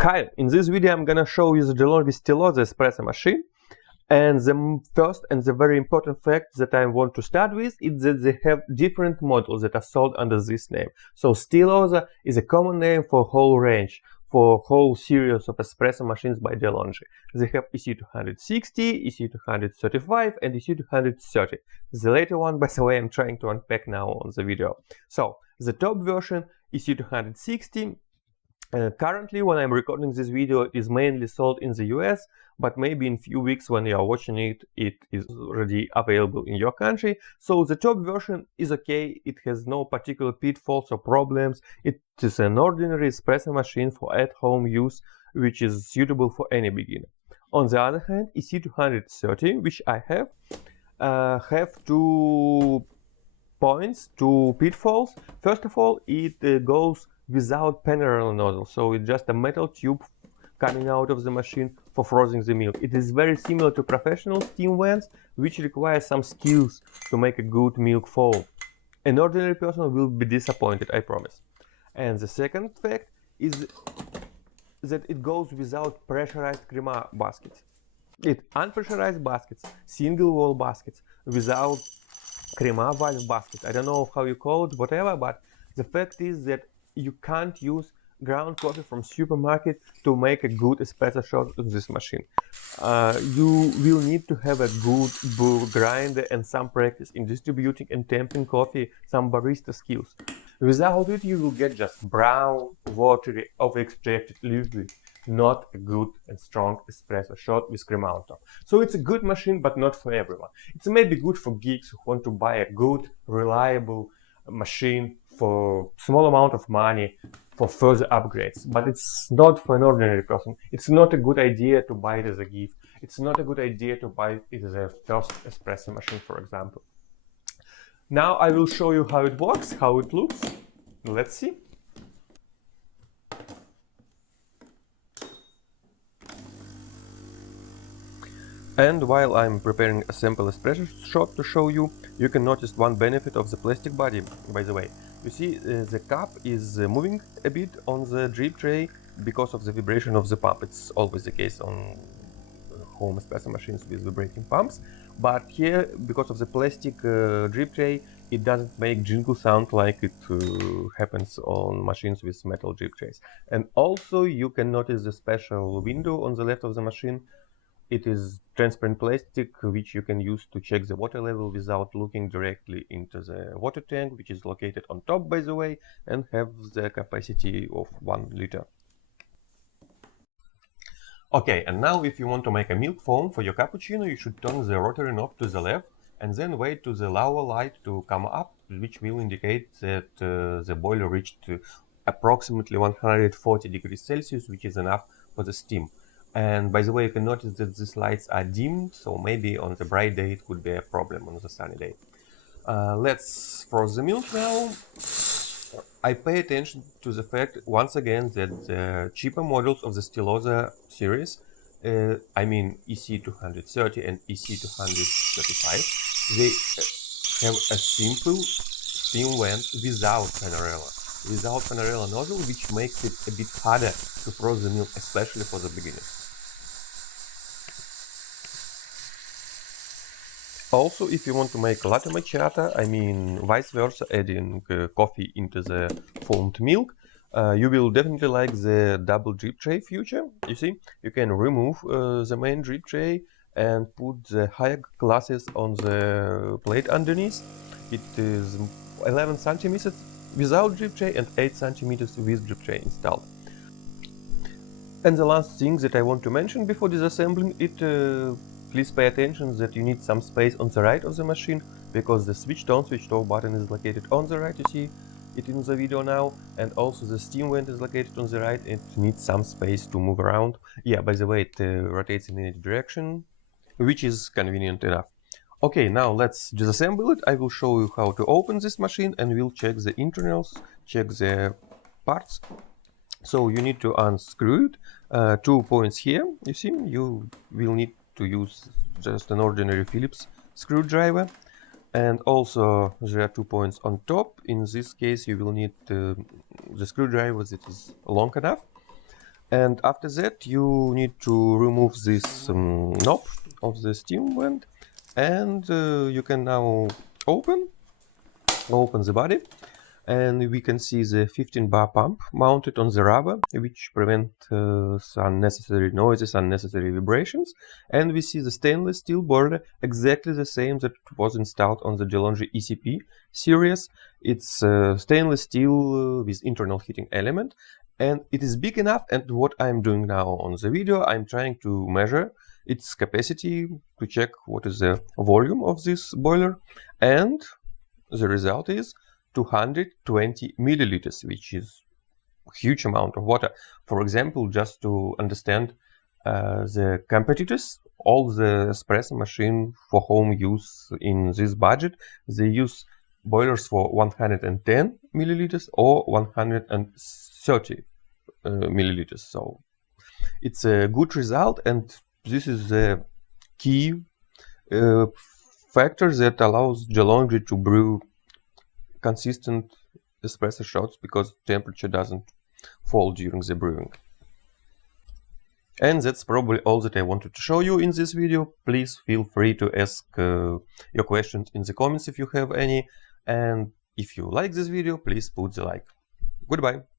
Hi, in this video I'm gonna show you the Delonghi Stilosa espresso machine, and the first and the very important fact that I want to start with is that they have different models that are sold under this name. So Stilosa is a common name for whole range, for whole series of espresso machines by Delonghi. They have EC260, EC235 and EC230. The later one, by the way, I'm trying to unpack now on the video. So the top version, EC260, currently, when I'm recording this video, it is mainly sold in the US, but maybe in few weeks when you are watching it, it is already available in your country. So the top version is okay, it has no particular pitfalls or problems. It is an ordinary espresso machine for at-home use, which is suitable for any beginner. On the other hand, EC230, which I have 2 points, 2 pitfalls. First of all, it goes without panarello nozzle, so it's just a metal tube coming out of the machine for frothing the milk. It is very similar to professional steam vents, which require some skills to make a good milk fall. An ordinary person will be disappointed, I promise. And the second fact is that it goes without pressurized crema baskets. Unpressurized baskets, single wall baskets, without crema valve basket. I don't know how you call it, whatever, but the fact is that you can't use ground coffee from supermarket to make a good espresso shot in this machine. You will need to have a good burr grinder and some practice in distributing and temping coffee, some barista skills. Without it, you will get just brown, watery, over-extracted liquid, not a good and strong espresso shot with crema on top. So it's a good machine, but not for everyone. It's maybe good for geeks who want to buy a good, reliable machine for small amount of money for further upgrades, but it's not for an ordinary person. It's not a good idea to buy it as a gift. It's not a good idea to buy it as a first espresso machine, for example. Now I will show you how it works, how it looks. Let's see. And while I'm preparing a sample espresso shot to show you, you can notice one benefit of the plastic body, by the way. You see, the cup is moving a bit on the drip tray because of the vibration of the pump. It's always the case on home espresso machines with vibrating pumps. But here, because of the plastic drip tray, it doesn't make jingle sound like it happens on machines with metal drip trays. And also, you can notice the special window on the left of the machine. It is transparent plastic, which you can use to check the water level without looking directly into the water tank, which is located on top, by the way, and have the capacity of 1 liter. Okay, and now if you want to make a milk foam for your cappuccino, you should turn the rotary knob to the left and then wait to the lower light to come up, which will indicate that the boiler reached approximately 140 degrees Celsius, which is enough for the steam. And by the way, you can notice that these lights are dim, so maybe on the bright day it could be a problem on the sunny day. Let's froth the milk now. I pay attention to the fact, once again, that the cheaper models of the Stilosa series, I mean EC230 and EC235, they have a simple steam vent without panarello nozzle, which makes it a bit harder to froth the milk, especially for the beginners. Also, if you want to make latte macchiato, I mean vice versa, adding coffee into the foamed milk, you will definitely like the double drip tray feature. You see, you can remove the main drip tray and put the higher classes on the plate underneath. It is 11 centimeters without drip tray and 8 centimeters with drip tray installed. And the last thing that I want to mention before disassembling it, please pay attention that you need some space on the right of the machine, because the switched on, switched off button is located on the right, you see it in the video now, and also the steam vent is located on the right. It needs some space to move around. Yeah, by the way, it rotates in any direction, which is convenient enough. Okay, now let's disassemble it. I will show you how to open this machine and we'll check the internals, check the parts. So you need to unscrew it. 2 points here, you see, you will need to use just an ordinary Phillips screwdriver, and also there are 2 points on top. In this case you will need the screwdriver that is long enough. And after that you need to remove this knob of the steam vent, and you can now open the body, and we can see the 15 bar pump mounted on the rubber, which prevent unnecessary noises, unnecessary vibrations. And we see the stainless steel boiler, exactly the same that was installed on the Delonghi ECP series. It's stainless steel with internal heating element, and it is big enough. And what I'm doing now on the video, I'm trying to measure its capacity to check what is the volume of this boiler, and the result is 220 milliliters, which is a huge amount of water. For example, just to understand the competitors, all the espresso machine for home use in this budget, they use boilers for 110 milliliters or 130 milliliters. So it's a good result, and this is the key factor that allows Delonghi to brew consistent espresso shots, because temperature doesn't fall during the brewing. And that's probably all that I wanted to show you in this video. Please feel free to ask your questions in the comments if you have any, and if you like this video, please put the like. Goodbye.